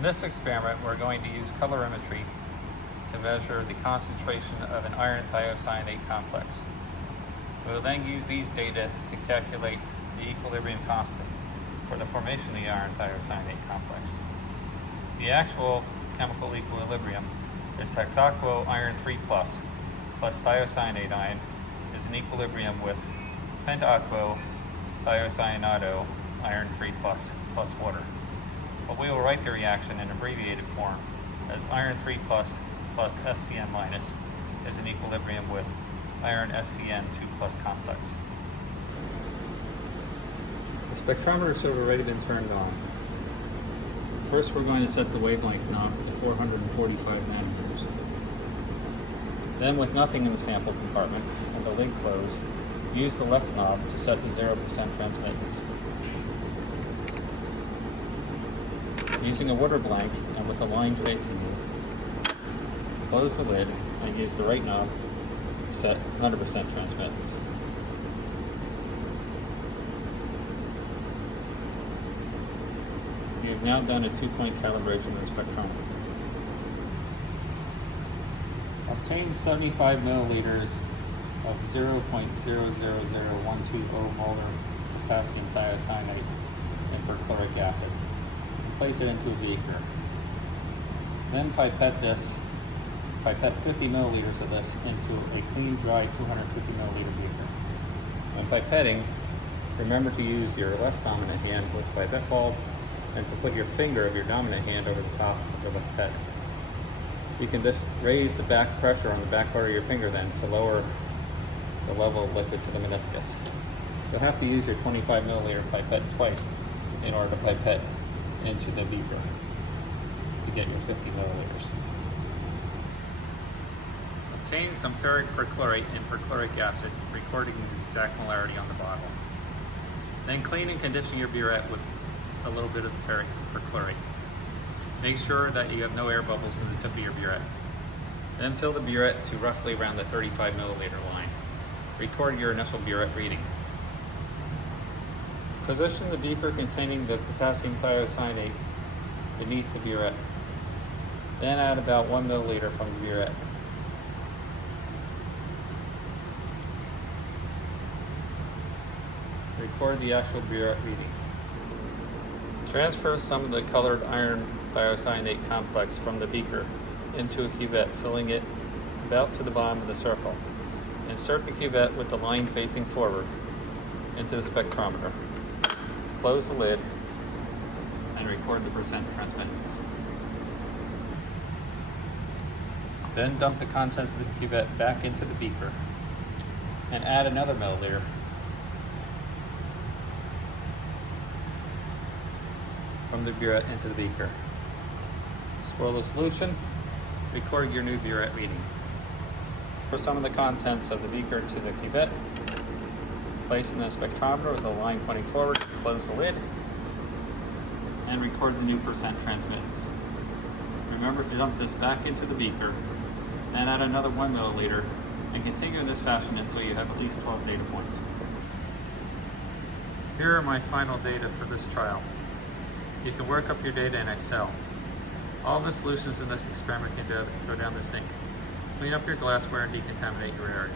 In this experiment, we're going to use colorimetry to measure the concentration of an iron thiocyanate complex. We will then use these data to calculate the equilibrium constant for the formation of the iron thiocyanate complex. The actual chemical equilibrium is hexaquo iron 3 plus thiocyanate ion is in equilibrium with pentaquo thiocyanado iron 3 plus water. But we will write the reaction in abbreviated form as iron 3 plus SCN minus is in equilibrium with iron SCN 2 plus complex. The spectrometer should have already been turned on. First, we're going to set the wavelength knob to 445 nanometers. Then, with nothing in the sample compartment and the lid closed, use the left knob to set the 0% transmittance. Using a water blank and with a line facing you, close the lid and use the right knob to set 100% transmittance. You have now done a 2-point calibration of the spectrometer. Obtain 75 milliliters of 0.000120 molar potassium thiocyanate in perchloric acid and place it into a beaker. Then pipette 50 milliliters of this into a clean, dry 250 milliliter beaker. When pipetting, remember to use your less dominant hand with the pipette bulb and to put your finger of your dominant hand over the top of the pipette. You can just raise the back pressure on the back part of your finger then to lower the level of liquid to the meniscus. You'll have to use your 25 milliliter pipette twice in order to pipette into the beaker to get your 50 milliliters. Obtain some ferric perchlorate and perchloric acid, recording the exact molarity on the bottle. Then clean and condition your burette with a little bit of the ferric perchlorate. Make sure that you have no air bubbles in the tip of your burette. Then fill the burette to roughly around the 35 milliliter line. Record your initial burette reading. Position the beaker containing the potassium thiocyanate beneath the burette. Then add about 1 milliliter from the burette. Record the actual burette reading. Transfer some of the colored iron thiocyanate complex from the beaker into a cuvette, filling it about to the bottom of the circle. Insert the cuvette with the line facing forward into the spectrometer. Close the lid and record the percent transmittance. Then dump the contents of the cuvette back into the beaker and add another milliliter from the burette into the beaker. Swirl the solution, record your new burette reading. For some of the contents of the beaker to the cuvette, place in the spectrometer with a line pointing forward, close the lid, and record the new percent transmittance. Remember to dump this back into the beaker, then add another 1 milliliter, and continue in this fashion until you have at least 12 data points. Here are my final data for this trial. You can work up your data in Excel. All the solutions in this experiment can go down the sink. Clean up your glassware and decontaminate your area.